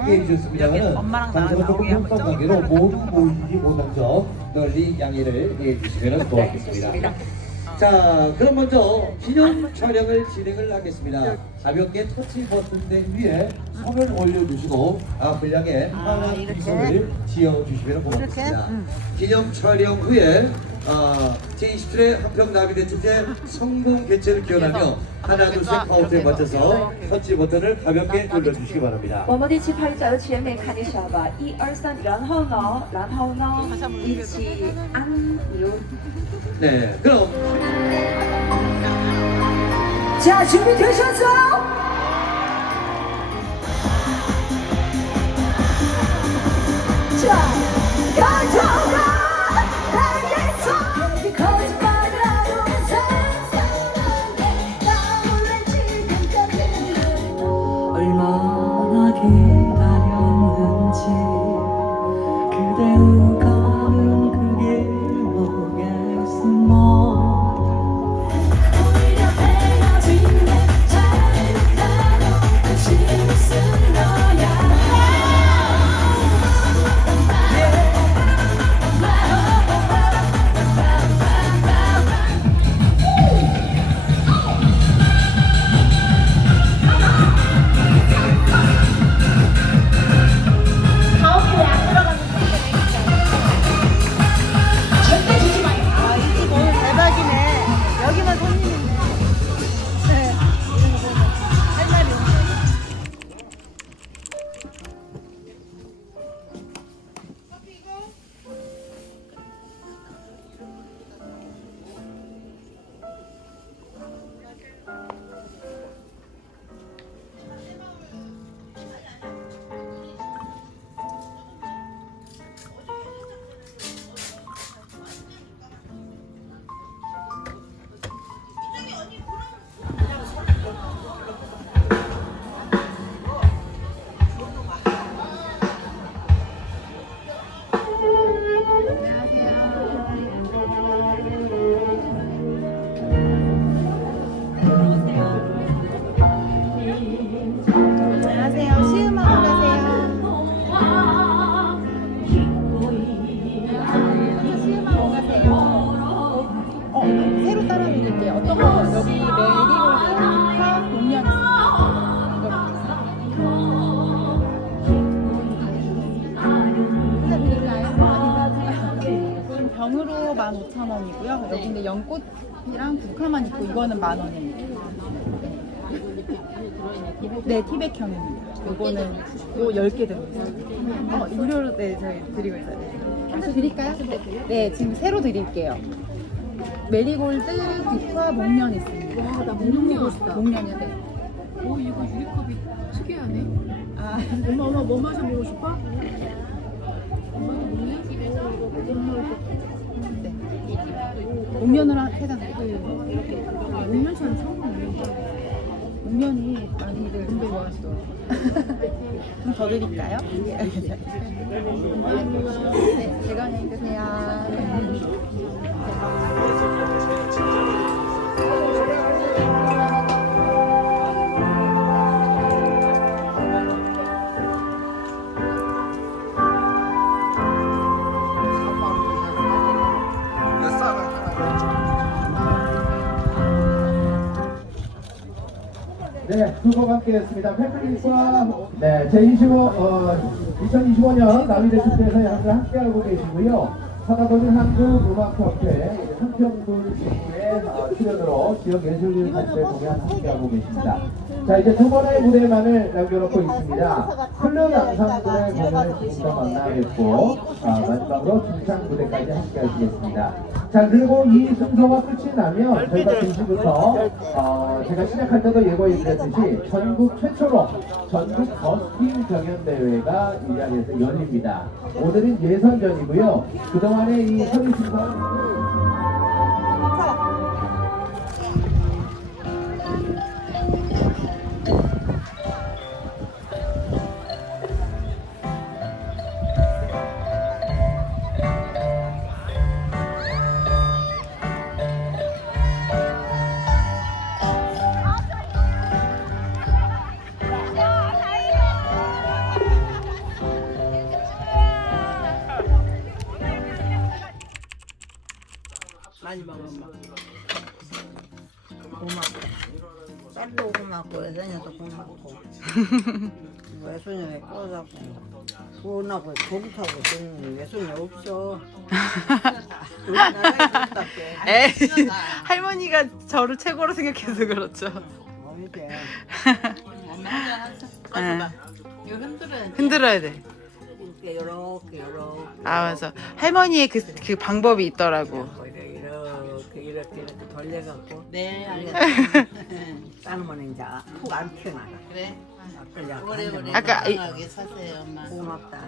함께 해 주셨습니다만 여기 엄마랑 나랑 방송은 조금 나오게 한번 깜깜하게로 좀 모두 보이지 못한 점 널리 양해를 해주시면 고맙겠습니다. 자, 그럼 먼저 기념 촬영을 진행을 하겠습니다. 가볍게 터치 버튼 된 위에 손을 올려주시고 앞을 향해 하얀 이렇게? 미소를 지어주시면 고맙겠습니다. 응. 기념 촬영 후에 어, 제27회 한평 나비대 축제 성공 개최를 기원하며 하나 둘 셋 카운트에 맞춰서 터치 버튼을 가볍게 눌러주시기 바랍니다. 我们一起拍照的前面看一下吧，一二三，然后呢，然后呢，一起安留。 네, 그럼 자, 준비되셨죠? 기다렸는지 그대 가는 그 길목에 숨어 국화만 있고 이거는 만 원입니다. 네, 티백형입니다. 요거는 요 10개 들어있어요. 어, 무료로 네, 저희 드리고 있어요. 한잔 드릴까요? 네, 지금 새로 드릴게요. 메리골드, 국화, 목련 있습니다. 와, 나 목련 먹고 싶다. 목련이요, 네. 오 이거 유리컵이 특이하네. 아, 엄마 엄마 뭐 마셔 보고 싶어? 엄마는 몰 한 세잔 드릴게요. 목련차는 처음 먹네. 목련이 많이들 좋아하시더라고요. 좀더 드릴까요? 네, 제가 안녕히 계세요. 두 곡 함께했습니다. 팬클릭과 네, 제25 어, 2025년 나비대 축제에서 여러분들 함께하고 계시고요. 하나도는 한국음악협회 한평굴 지구의 어, 출연으로 지역 예술인 단체 공연 함께하고 계십니다. 자, 이제 두 번의 무대만을 남겨놓고 있습니다. 클럽 양상군의 공연을 지금부터 만나겠고, 아, 마지막으로 중창 무대까지 함께 하시겠습니다. 자, 그리고 이 순서가 끝이 나면 저희가 2시부터 어, 제가 시작할 때도 예고해드렸듯이 전국 최초로 전국 버스킹 경연대회가 이 자리에서 열립니다. 오늘은 예선전이고요. 그동안 에 이 서리 순서 구원하고 고기 타고 그러는 외손녀 없어 우리나라에 없답게 에이 할머니가 저를 최고로 생각해서 그렇죠. 어이제 예. 이거 흔들어야 돼 흔들어야 돼. 이렇게 요렇게 요렇게 아 맞아. 할머니의 그, 그 방법이 있더라고. 이렇게 이렇게 이렇게 이렇게 돌려갖고 네 삶으면 이제 푹 안 튀어나가 그래. 오래오래 아까 이- 건강하게 사세요 엄마. 고맙다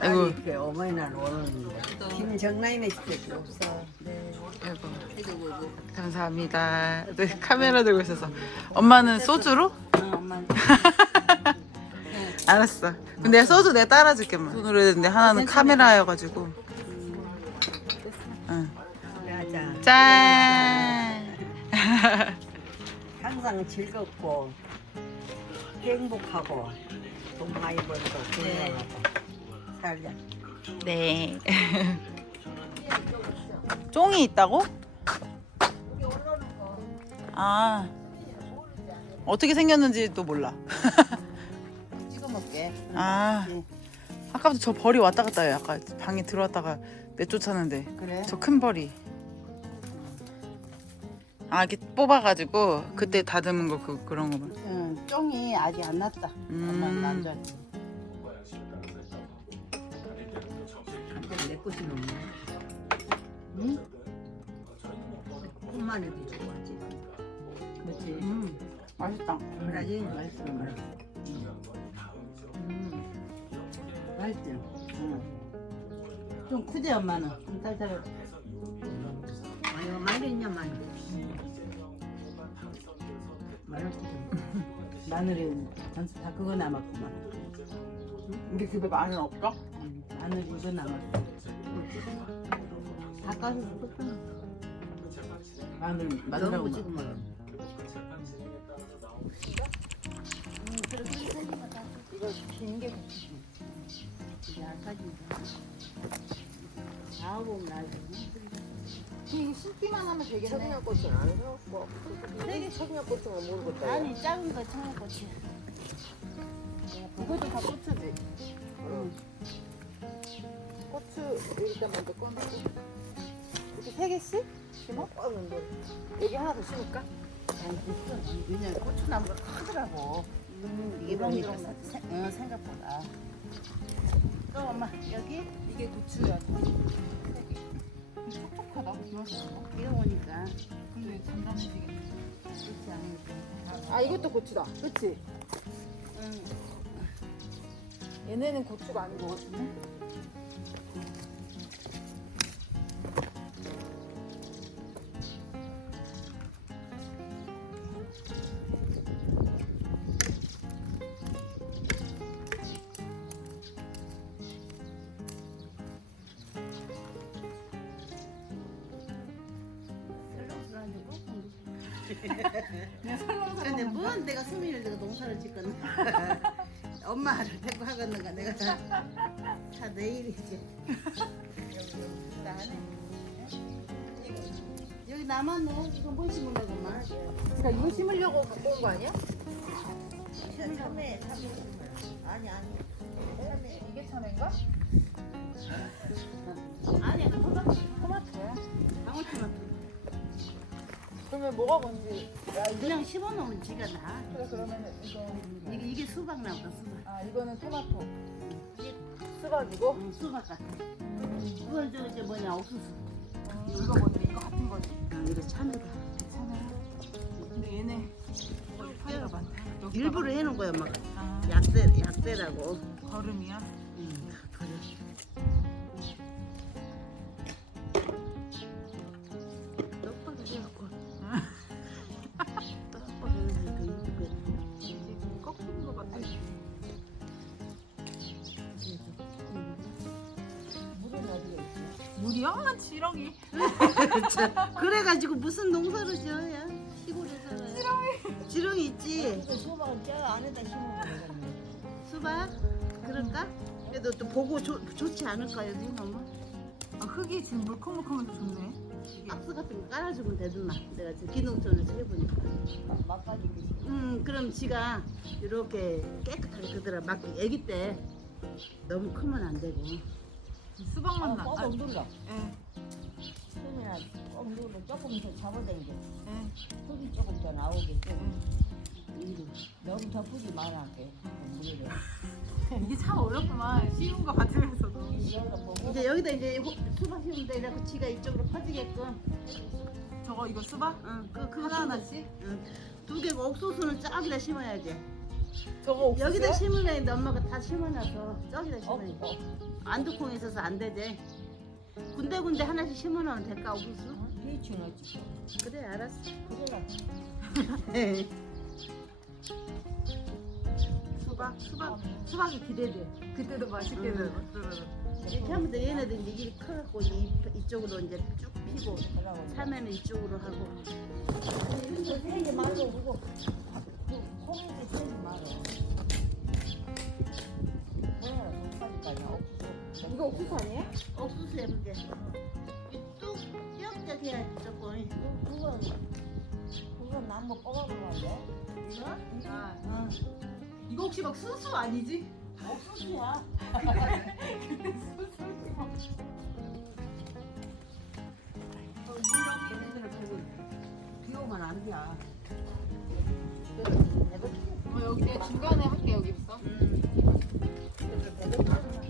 아이고. 어머니날 오는 김정라인의 집밖에 없어 아이고. 그 감사합니다. 네, 카메라 들고 있어서. 엄마는 소주로? 엄마 알았어. 근데 소주 내가 따라줄게, 엄마. 손으로 했는데 하나는 카메라여가지고. 응. 하자 짠! 항상 즐겁고 행복하고 돈 많이 벌고 건강하고 살자 네. 쫑이 있다고? 아. 어떻게 생겼는지도 몰라. 찍어 먹게. 아. 아까부터 저 벌이 왔다 갔다 해요. 아까 방에 들어왔다가 내쫓았는데. 그래. 저 큰 벌이. 아, 이렇게 뽑아가지고 그때 다듬은 거 그, 그런 거. 봐. 응, 쫑이 아직 안 났다. 엄마 음. 남자. 한편 내 것이 너무 응? 꿈만 해도 좋아하지 그렇지 음, 맛있다. 그러지 맛있어 음. 맛있지? 응. 좀 크지 엄마는? 좀 딸딸해. 많이 마늘이 전부 다 그거 남았구만. 우리 집에 마늘 없어? 응, 마늘 이거 남았어. 닭가슴 볶음. 마늘 마늘하고 너무 막. 지금 뭐 이거 긴게 이게 아까지 아홉 날 이거 씻기만 하면 되겠네. 청양고추는 안 사고 세개 청양고추는 모르겠다 아니 작은 거 청양고추 이것도 다 고추지. 고추 일단 먼저 꺼내고 이렇게 세 개씩 심어? 여기 하나 더 심을까? 아니 됐어 왜냐면 고추나무가 크더라고 이게 보니까 세- 어, 생각보다 또 엄마 여기 이게 고추야. 촉촉하다. 비가 오니까 근데 단단해지겠네. 그렇지 않을까 아 이것도 고추다. 그렇지? 응. 얘네는 고추가 아닌 것 같은데? 근데 뭔 내가 수민을 내가 농사를 짓거든. 엄마를 데리고 하겠는가 내가 다, 다 내일이지 여기 남았네 이거 뭐 심으려고 말 그러니까 이거 심으려고 갖고 온 거 아니야? 참외 참외. 아니 아니. 이게 참외인가? 아니 토마토. 토마토야. 방울토마토 그러면 뭐가 뭔지. 그냥 심어놓으면 지가 나 그래 그러면 이거 이게, 이게 수박 나보다 수박 아 이거는 토마토. 수박이고. 응, 수박 같아 그건 저, 저 뭐냐 옥수수 이거 뭔데? 이거 같은 거지. 아, 이거 참외다 참외. 근데 얘네 파이가 많다. 여기다가- 일부러 해놓은 거야 막 아, 약대 약대라고 걸음이야? 응, 그래. 그래가지고 무슨 농사를 지어야 시골에 살아. 지렁이. 지렁이 있지. 수박 저 안에다 심으면 수박? 그럴까? 그래도 또 보고 좋 좋지 않을까 여기 엄마? 아, 흙이 지금 물컹물컹해서 좋네. 박스 같은 거 깔아주면 되더만 내가 저 기농촌을 해보니까 막가지 음 그럼 지가 이렇게 깨끗하게 그더라 막 애기 때 너무 크면 안 되고 수박만 나. 아, 꼭 눌러 예, 처음에나 꼭 눌러 조금 더 잡아당겨 예. 흙이 조금 더 나오게 조금 예. 이리 너무 덮지 말아게 물을 이게 참 어렵구만. 쉬운 거 같으면서도. 이제 여기다 이제 호- 수박 심으면 돼 이렇게 지가 이쪽으로 퍼지게끔 저거 이거 수박? 응, 그, 그거 하나하나씩? 응. 두 개고 옥수수는 저기다 심어야지 저거 여기다 심으면 되는데 엄마가 다 심어놔서 저기다 어, 심어야지 어. 안두콩 있어서 안 되지 군데군데 하나씩 심어놓으면 될까 옥수수? 비추는 어찌 그래 알았어 그래 수박? 수박? 수박이 기대돼. 그때도 맛있게 음. 먹더라고. 이렇게 하면 돼 얘네들 이제 일이 커갖고 이, 이쪽으로 이제 쭉 피고 참외는 이쪽으로 하고 이거 세지 말고 그거 그 콩에도 세지 말어 뭐야 손까지까지 옥수수 이거 옥수수 아니에요? 옥수수 해볼게 이뚝 띄엄띄엄 해야지 조금 그- 그건 그건 안 돼? 이거? 아, 어. 이거 혹시 막 수수 아니지? 옥수수야 얘네들은 그리고 비 오면 안 돼. 어, 여기 중간에 할게, 여기부터. 다